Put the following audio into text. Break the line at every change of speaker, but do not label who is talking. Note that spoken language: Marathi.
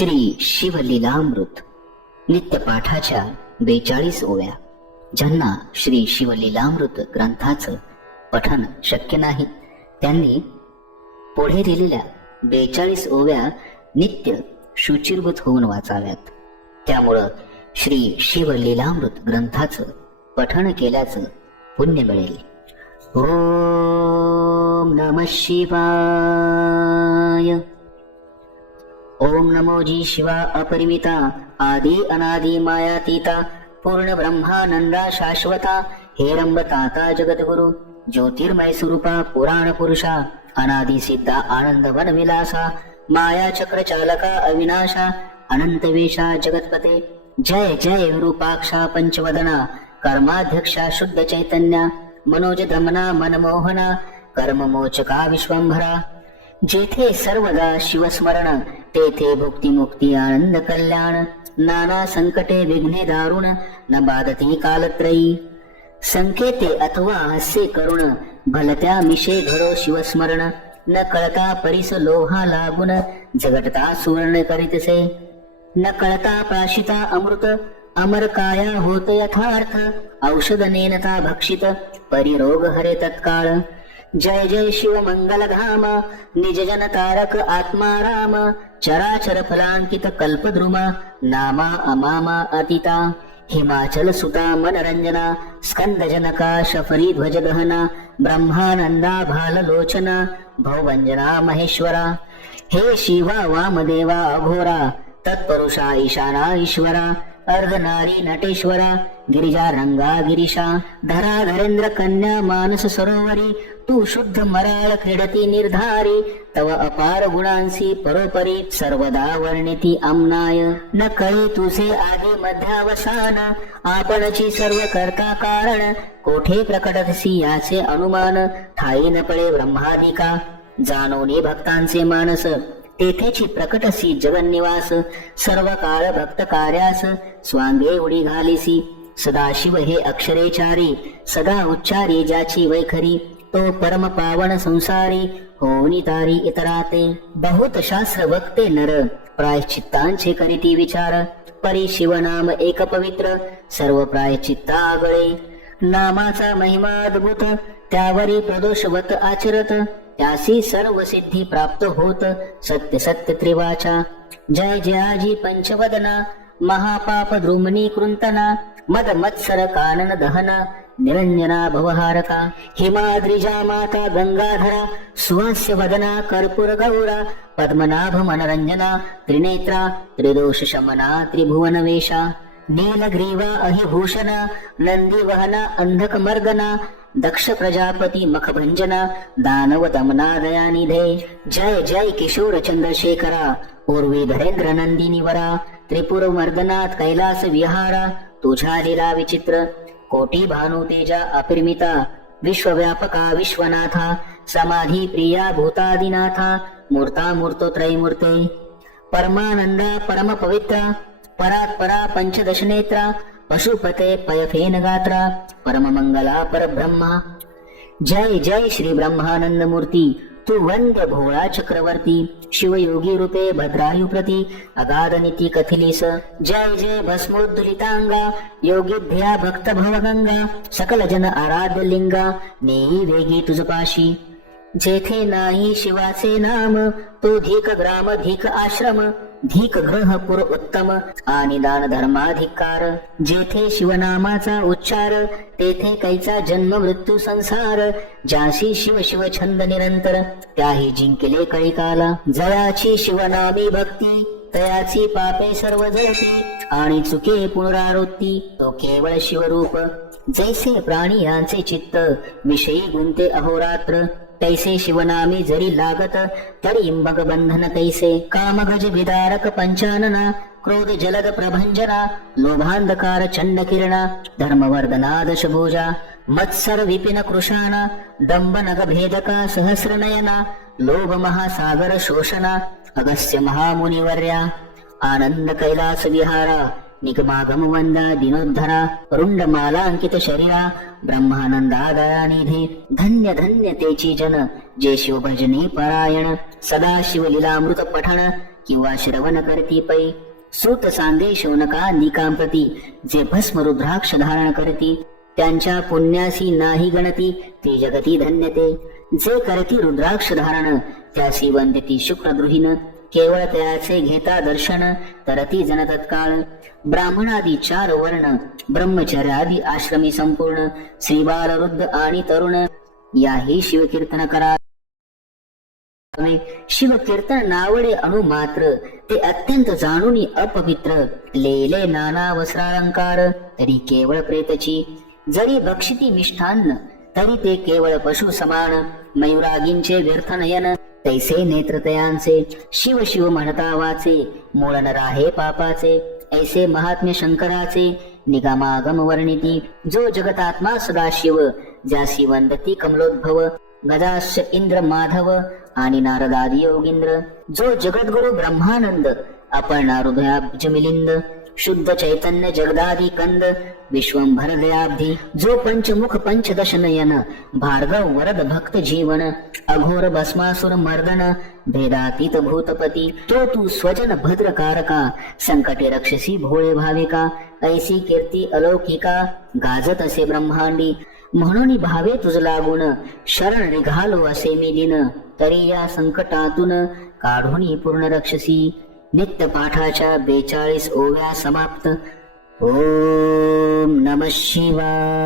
श्री शिवलीलामृत नित्यपाठाच्या बेचाळीस ओव्या. ज्यांना श्री शिवलीलामृत ग्रंथाचं पठन शक्य नाही त्यांनी पुढे दिलेल्या बेचाळीस ओव्या नित्य शुचिर्भूत होऊन वाचाव्यात. त्यामुळं श्री शिवलीलामृत ग्रंथाचं पठण केल्याचं पुण्य मिळेल. ओम नम शिवाय. ओम नमो जी शिवा अपरिमिता आदि अनादि मायातीता पूर्ण ब्रह्मानंदा शाश्वता हेरंबताता जगद्गुरु ज्योतिर्मय स्वरूपा पुराण पुरुषा अनादि सिद्धा आनंद वन विलासा माया चक्र चालका अविनाशा अनंत वेशा जगतपते। जय जय विरूपाक्षा पंचवदना कर्माध्यक्षा शुद्ध चैतन्या मनोज दमना मनमोहना कर्ममोचका विश्वंभरा। जेथे सर्वदा शिवस्मरण तेथे भुक्तिमुक्ती आनंद कल्याण नाना संकटे विघ्ने दारुण न बाधती कालत्रयी. संकेते अथवा हास्य करुण भलत्या मिशे घडो शिवस्मरण न कळता परिस लोहा लागून झगटता सुवर्ण करीतसे. न कळता प्राशिता अमृत अमर काया होत यथार्थ औषध नेनता भक्षित परिरोग हरे तत्काळ. जय जय शिव मंगल धाम निज जन तारक आत्मा राम चराचर फलांकित कल्पद्रुमा नामा अमामा अतिता हिमाचल सुता मनरंजना स्कंद जनका शफरी ध्वज दहना ब्रह्मानंदा भाललोचना भवभंजना महेश्वरा। हे शिवा वामदेवा अघोरा तत्पुरुषा ईशाना ईश्वरा अर्धनारी नटेश्वरा गिरिजा रंगा गिरीशा धरा धरेंद्र कन्या मानस सरोवरी तू शुद्ध मराळ क्रीडती निर्धारी तव अपार गुणांसी परोपरी सर्वदा वर्णिती अम्नाय न कळी तुझे आधी मध्यावसान आपणची सर्व करता कारण कोठे प्रकटसी याचे अनुमान ठाई न पळे ब्रह्मादिका. जाणोनी भक्तांचे मानस तेथेची प्रकटसी जगन्निवास सर्व काळ भक्त कार्यास स्वांगे उडी घालिसी. सदाशिव हे अक्षरेचारी सदा उच्चारी ज्याची वैखरी तो परम पावन संसारी होनी तारी इतराते. बहुत शास्त्र वक्ते नर प्रायश्चित्तांचे करीती विचार परी शिवनाम एक पवित्र सर्व प्रायश्चित्ता आगळे. नामाचा महिमा अद्भुत त्यावरी प्रदोषवत आचरत त्यासी सर्व सिद्धी प्राप्त होत सत्य सत्य त्रिवाचा. जय जयाजी पंचवदना महापाप द्रुमनी कृंतना मद मत्सर कानन दहन निरंजना भवहारका हिमाद्रिजा माता गंगाधरा सुहास्य वदना कर्पूर गौरा पद्मनाभ मनरंजना त्रिनेत्रा त्रिदोष शमना त्रिभुवन वेशा नीलग्रीवा अहिभूषणा नंदी वहना अंधक मर्दना दक्ष प्रजापती मखभंजना दानव दमना दयानिधे जय जय किशोर चंद्रशेखरा पूर्वी धरेंद्र नंदिनी वरा। त्रिपुर मर्दनाथ कैलास विहारा तुझा लीला विचित्र कोटी भानुतेजा अपरिमिता विश्वव्यापका विश्वनाथा समाधी प्रिया भूतादिनाथा मूर्ता मूर्तो त्रैमूर्ते परमानंदा परम पवित्रा परात परा पंचदश नेत्रा पशुपते पयफेन गात्रा परम मंगला परब्रह्मा। जय जय श्री ब्रह्मानंद मूर्ती तू वंद भोळा चक्रवर्ती। शिवयोगी रूपे भद्रायुप्रती अगाध नीती कथिलीस। जय जय भस्मोद्दुलितांगा योगिभ्या भक्त भवगंगा सकल जन आराध्य लिंगा नेई वेगी तुझपाशी जेथे नाही शिवाचे नाम तो धिक ग्राम धिक आश्रम। धीक ग्रह पुर उत्तम आणि दान धर्माधिकार जेथे शिवनामाचा उच्चार तेथे कैचा जन्म मृत्यू संसार. ज्याशी शिव शिव छंद निरंतर त्याही जिंकले कळिकाला. जयाची शिवनामी भक्ती तयाची पापे सर्व जळती. आणि चुके पुनरावृत्ती तो केवळ शिवरूप. जैसे प्राणी यांचे चित्त विषयी गुंते अहोरात्र. तैसे शिवनामी जरी लागत तरी मग बंधन तैसे। कामगज विदारक पंचानना क्रोध जलद प्रभंजना लोभांधकार चंड किरणा धर्मवर्धनादशभुजा मत्सर विपिन कृशाना दंभ नग भेदका सहस्र नयना लोभ महासागर शोषणा अगस्त्य महामुनिवर्या। आनंद कैलास विहारा। निगमागम वंदा दिनोद्धरा रुंड माला अंकित शरीरा ब्रह्मानंदा दयानिधी धन्य धन्य तेची जन जे शिवभजनी परायण सदा शिव लीलामृत पठण किंवा श्रवण करती पै। सूत सांगे शौनका निकांप्रती जे भस्म रुद्राक्ष धारण करती। त्यांच्या पुण्यासी नाही गणती ती जगती धन्यते। जे करती रुद्राक्ष धारण त्यासी वंदिती शुक्रगृहीन केवळ त्याचे घेता दर्शन तरती जन तत्काळ ब्राह्मणादी चार वर्ण ब्रह्मचर्यादी आश्रमी संपूर्ण श्रीबाल वृद्ध आणि तरुण. याही शिवकीर्तन करा. शिवकीर्तन नावडे अणु मात्र ते अत्यंत जाणून अपवित्र लेले नाना वस्त्रालंकार तरी केवळ प्रेतची. जरी बक्षिती मिष्ठान्न तरी ते केवळ पशु समान मयुरागींचे व्यर्थ नयन. तैसे नेत्रतयांचे शिव शिव म्हणता वाचे मूळ न राहे पापाचे ऐसे महात्म्य शंकराचे निगमागम वर्णिती जो जगतात्मा सदाशिव ज्यासी वंदती कमलोद्भव गदाश इंद्र माधव आणि नारदादी योगिंद्र जो जगद्गुरु ब्रह्मानंद अपर्णा हृदयाब्ज मिलिंद शुद्ध चैतन्य जगदादी कंद विश्वंभर दयाब्धी जो पंचमुख पंचदश नयन भार्गव वरद भक्त जीवन अघोर भस्मासुर मर्दन भेदातीत भूतपती तो तू स्वजन भद्रकारका संकटे रक्षसी भोळे भाविका ऐसी कीर्ती अलौकिका गाजत असे ब्रह्मांडी म्हणून भावे तुझला लागून शरण निघालो असे मी दिन तरी या संकटातून काढून पूर्ण रक्षसी नित्य पाठाच्या बेचाळीस ओव्या समाप्त. ओम नम शिवाय.